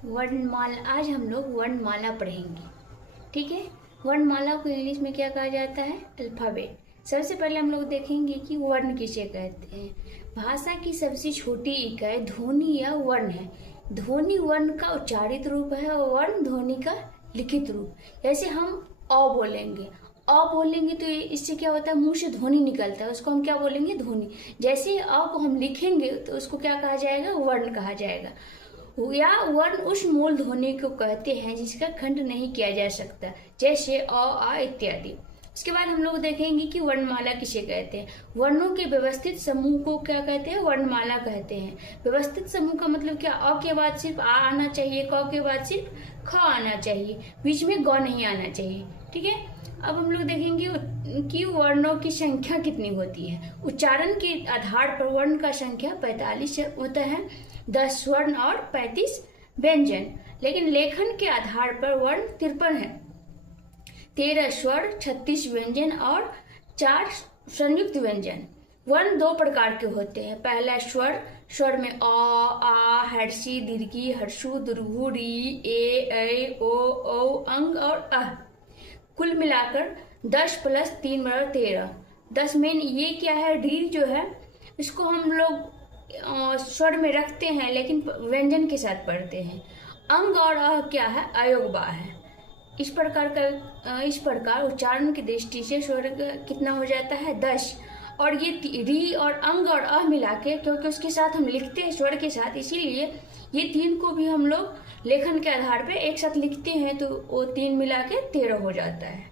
वर्णमाला। आज हम लोग वर्णमाला पढ़ेंगे, ठीक है। वर्णमाला को इंग्लिश में क्या कहा जाता है? अल्फाबेट। सबसे पहले हम लोग देखेंगे कि वर्ण किसे कहते हैं। भाषा की सबसे छोटी इकाई ध्वनि या वर्ण है। ध्वनि वर्ण का उच्चारित रूप है और वर्ण ध्वनि का लिखित रूप। जैसे हम अ बोलेंगे, तो इससे क्या होता है? मुंह से ध्वनि निकलता है, उसको हम क्या बोलेंगे? ध्वनि। जैसे अ को हम लिखेंगे तो उसको क्या कहा जाएगा? वर्ण कहा जाएगा। या वर्ण उस मूल ध्वनि को कहते हैं जिसका खंड नहीं किया जा सकता, जैसे अ, आ इत्यादि। उसके बाद हम लोग देखेंगे कि वर्णमाला किसे कहते हैं। वर्णों के व्यवस्थित समूह को क्या कहते हैं? वर्णमाला कहते हैं। व्यवस्थित समूह का मतलब क्या? अ के बाद सिर्फ आ आना चाहिए, क के बाद सिर्फ ख आना चाहिए, बीच में ग नहीं आना चाहिए, ठीक है। अब हम लोग देखेंगे कि वर्णों की संख्या कितनी होती है। उच्चारण के आधार पर वर्ण का संख्या 45 होता है, 10 स्वर्ण और 35 व्यंजन। लेकिन लेखन के आधार पर वर्ण 53 है, 13 स्वर, 36 व्यंजन और 4 संयुक्त व्यंजन। वर्ण दो प्रकार के होते हैं। पहला स्वर में अ, आ, हर्षी, दीर्घी, हर्षु, दुर्घु, री, ए, ओ, औ, अंग और अह। कुल मिलाकर 10 + 3 = 13। 10 में ये क्या है? री जो है इसको हम लोग स्वर में रखते हैं लेकिन व्यंजन के साथ पढ़ते हैं। अंग और अह क्या है? अयोगबा है। इस प्रकार उच्चारण की दृष्टि से स्वर कितना हो जाता है? 10। और ये री और अंग और अह मिला के, क्योंकि उसके साथ हम लिखते हैं स्वर के साथ, इसीलिए ये 3 को भी हम लोग लेखन के आधार पे एक साथ लिखते हैं तो वो 3 मिला के 13 हो जाता है।